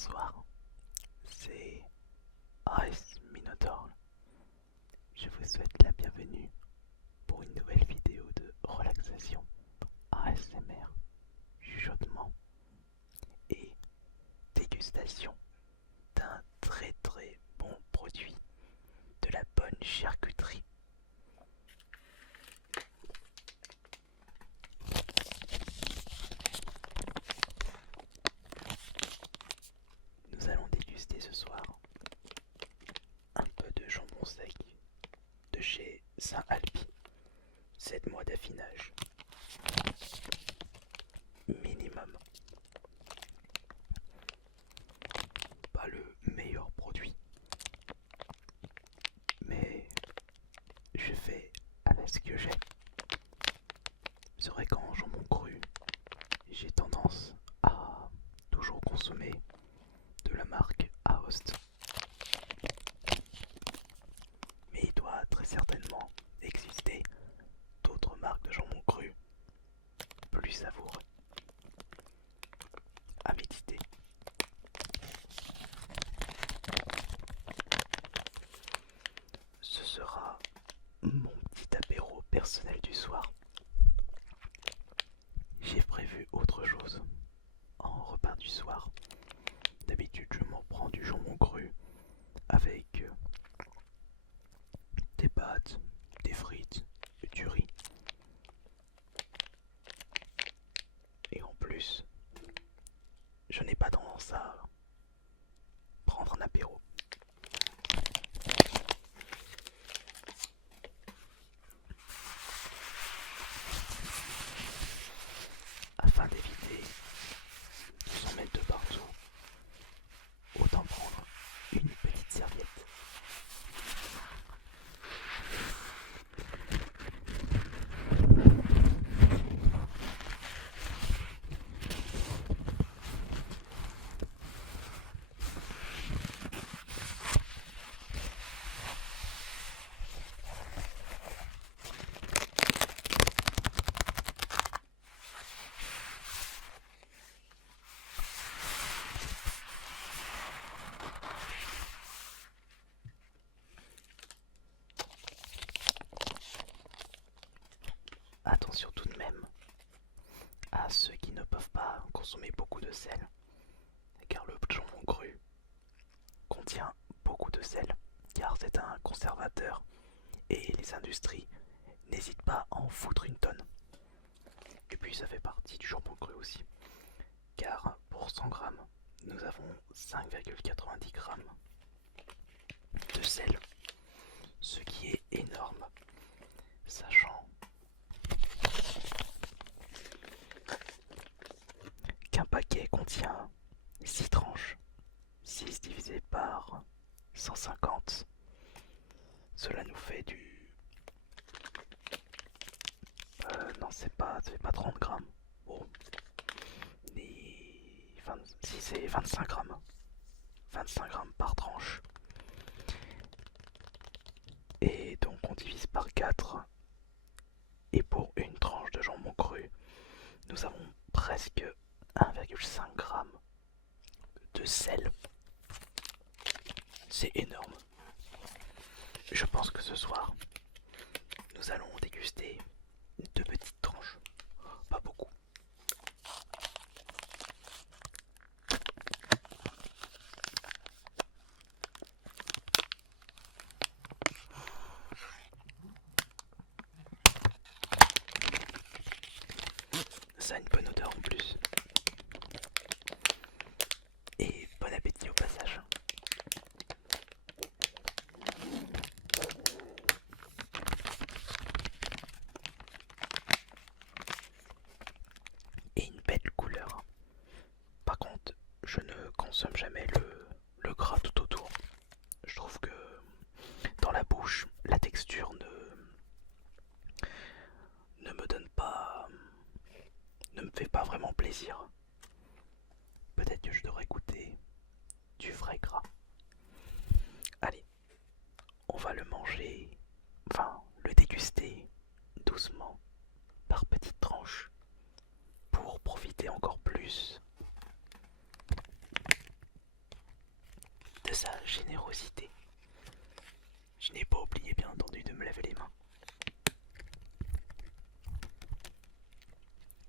Bonsoir, c'est AS Minotaur. Je vous souhaite la bienvenue pour une nouvelle vidéo de relaxation ASMR, chuchotement et dégustation d'un très très bon produit de la bonne charcuterie. Nous allons déguster ce soir un peu de jambon sec de chez Saint-Alpi, 7 mois d'affinage minimum. Pas le meilleur produit, mais je fais avec ce que j'ai. C'est vrai qu'en jambon cru, j'ai tendance à toujours consommer de la marque Aoste. Mais il doit très certainement exister d'autres marques de jambon cru plus savoureux à méditer. Ce sera mon petit apéro personnel du soir. J'ai prévu autre chose en repas du soir. D'habitude, je m'en prends du jambon cru avec des pâtes, des frites, du riz. Et en plus, je n'ai pas tendance à prendre un apéro. Afin d'éviter de s'en mettre de partout, autant prendre une petite serviette. Attention tout de même à ceux qui ne peuvent pas consommer beaucoup de sel, car le jambon cru contient beaucoup de sel, car c'est un conservateur et les industries n'hésitent pas à en foutre une tonne. Et puis ça fait partie du jambon cru aussi, car pour 100 grammes, nous avons 5,90 grammes de sel, ce qui est énorme, sachant qu'un paquet contient 6 tranches, 6 divisé par 150, cela nous fait du... non, ça fait pas 30 grammes. Bon, si c'est 25 grammes. 25 grammes par tranche. Et donc on divise par 4. Et pour une tranche de jambon cru, nous avons presque 1,5 g de sel. C'est énorme. Je pense que ce soir, nous allons déguster 2 petites tranches. Pas beaucoup. Ça a une bonne odeur en plus. Et bon appétit au passage. Et une belle couleur. Par contre, je ne consomme jamais le gras tout autour. Je trouve que dans la bouche, la texture ne me donne pas... ne me fait pas vraiment plaisir. Peut-être que je devrais goûter du vrai gras. Allez, on va le manger, enfin le déguster doucement, par petites tranches, pour profiter encore plus sa générosité. Je n'ai pas oublié bien entendu de me laver les mains.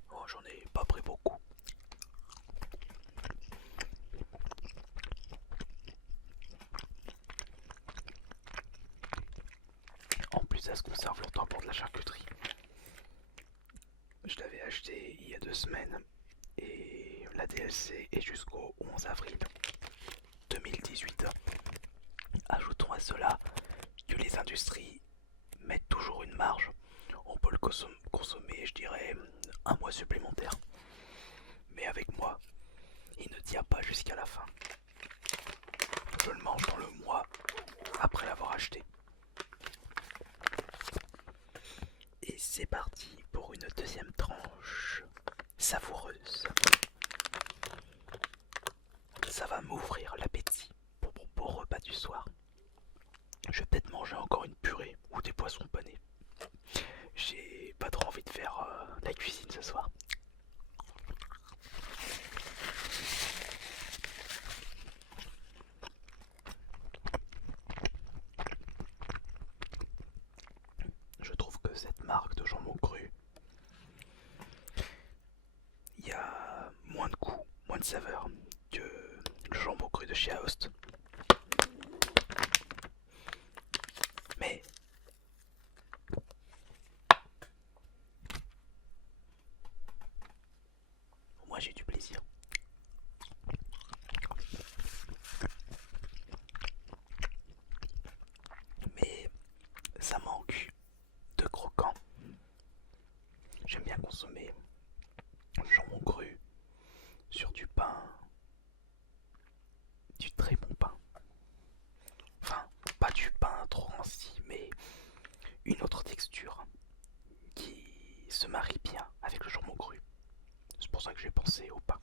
Oh, j'en ai pas pris beaucoup. En plus, ça se conserve longtemps pour de la charcuterie. Je l'avais acheté il y a 2 semaines et la DLC est jusqu'au 11 avril 2018. Ajoutons à cela que les industries mettent toujours une marge. On peut le consommer, je dirais, un mois supplémentaire. Mais avec moi, il ne tient pas jusqu'à la fin. Je le mange dans le mois après l'avoir acheté. Et c'est parti pour une deuxième tranche savoureuse. Ça va m'ouvrir l'appétit pour mon beau repas du soir. Je vais peut-être manger encore une purée ou des poissons panés. J'ai pas trop envie de faire la cuisine ce soir. Je trouve que cette marque de jambon cru, il y a moins de goût, moins de saveur que le jambon cru de chez Aost. Mais moi j'ai du plaisir. Mais ça manque de croquant. J'aime bien consommer le jambon cru sur du pain, du très bon pain. Enfin, pas du pain trop ranci, mais une autre texture qui se marie bien avec le jambon cru. C'est pour ça que j'ai pensé au pain.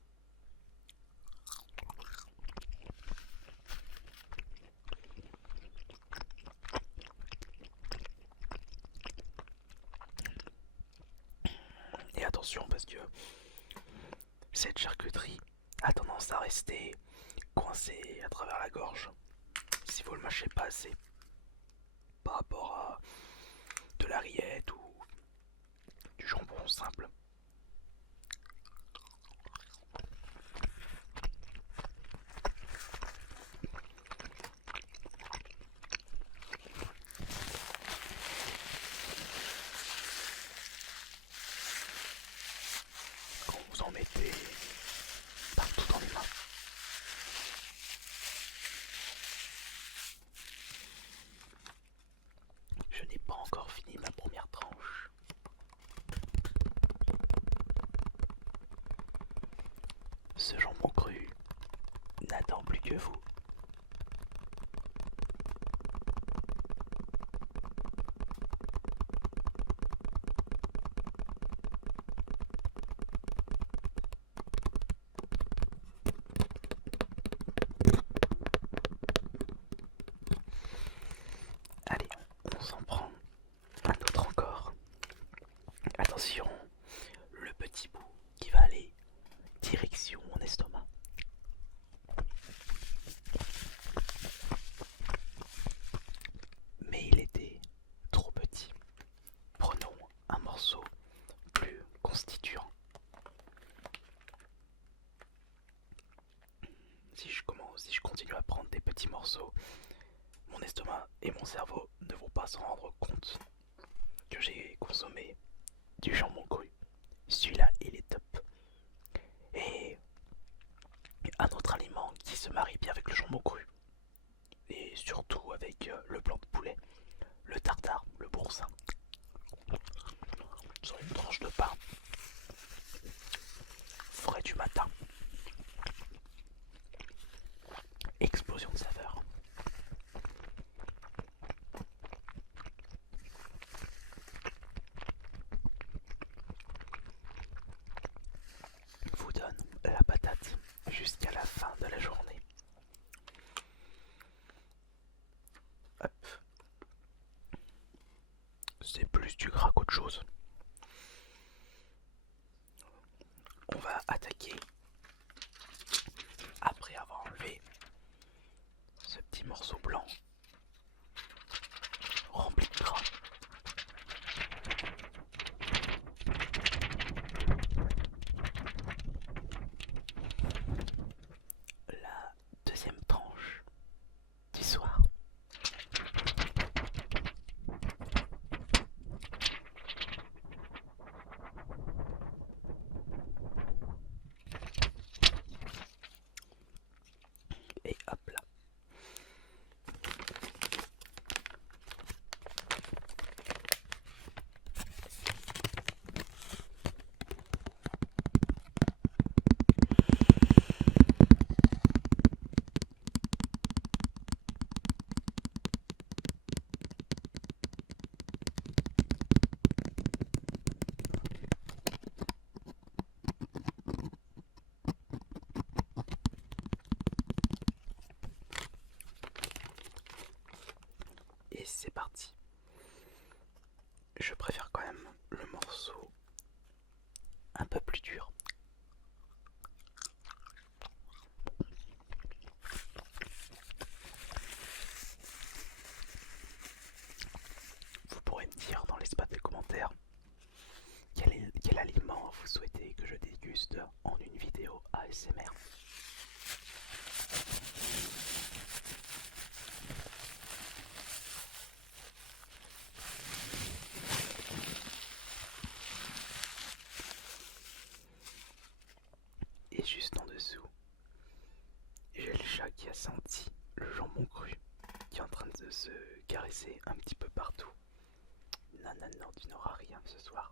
Et attention parce que cette charcuterie a tendance à rester coincée à travers la gorge si vous le mâchez pas assez par rapport à de la rillette ou du jambon simple. Quand vous en mettez partout dans les mains. Je n'ai pas encore fini ma première tranche. Ce jambon cru n'attend plus que vous. Allez, on s'en prend un autre encore. Attention, le petit bout qui va aller direction mon estomac. Mais il était trop petit. Prenons un morceau plus constituant. Si je continue à prendre des petits morceaux, mon estomac et mon cerveau ne vont pas s'en rendre compte que j'ai consommé du jambon cru. Celui-là, il est top. Et un autre aliment qui se marie bien avec le jambon cru, et surtout avec le blanc de poulet, le tartare, le boursin, sur une tranche de pain frais du matin. Explosion de saveur. Vous donne la patate jusqu'à la fin de la journée. Hop. C'est plus du gras qu'autre chose. On va attaquer après avoir enlevé ce partie. Je préfère quand même le morceau un peu plus dur. Vous pourrez me dire dans l'espace des commentaires quel aliment vous souhaitez que je déguste en une vidéo ASMR. Et juste en dessous, j'ai le chat qui a senti le jambon cru, qui est en train de se caresser un petit peu partout. Non, non, non, tu n'auras rien ce soir.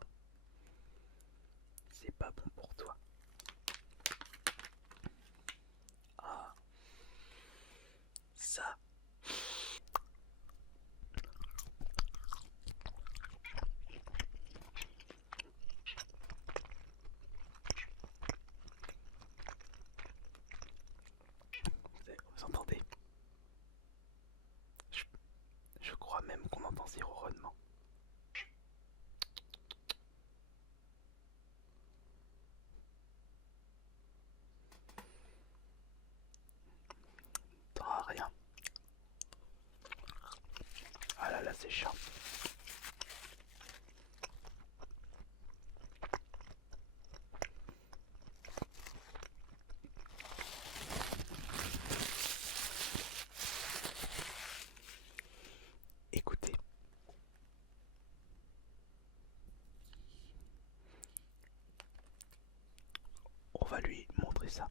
C'est pas bon pour toi. Ah, ça. Vous entendez? Je crois même qu'on entend ces ronronnements. T'auras rien. Ah là là, c'est chiant. Écoutez, on va lui montrer ça.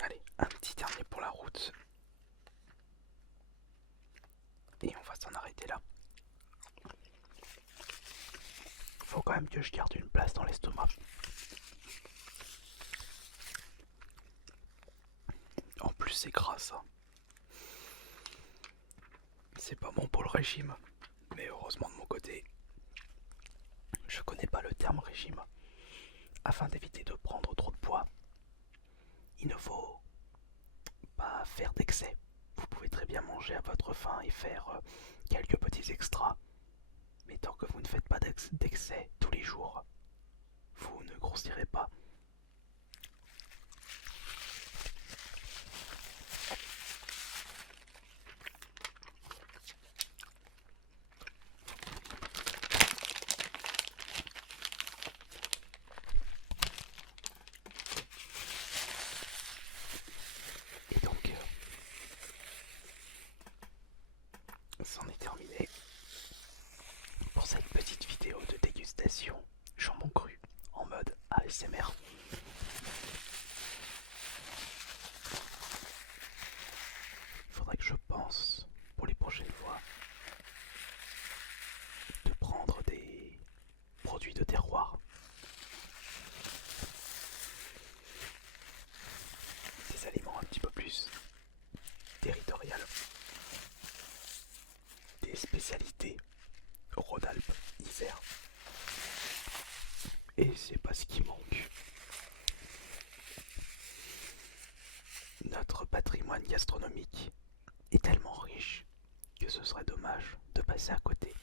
Allez, un petit dernier pour la route. Et on va s'en arrêter là. Faut quand même que je garde une place dans l'estomac. En plus, c'est gras ça. C'est pas bon pour le régime. Mais heureusement de mon côté, je connais pas le terme régime. Afin d'éviter de prendre trop de poids, il ne faut pas faire d'excès. Vous pouvez très bien manger à votre faim et faire quelques petits extras. Mais tant que vous ne faites pas d'excès tous les jours, vous ne grossirez pas. Et donc, c'en est terminé pour cette petite vidéo de dégustation jambon cru en mode ASMR. Il faudrait que je pense pour les prochaines fois de prendre des produits de terroir, des aliments un petit peu plus territoriaux, des spécialités Rhône-Alpes, Isère. Et c'est pas ce qui manque. Notre patrimoine gastronomique est tellement riche que ce serait dommage de passer à côté.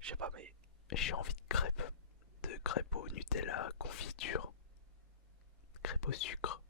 Je sais pas, mais j'ai envie de crêpes au Nutella, confiture, crêpes au sucre.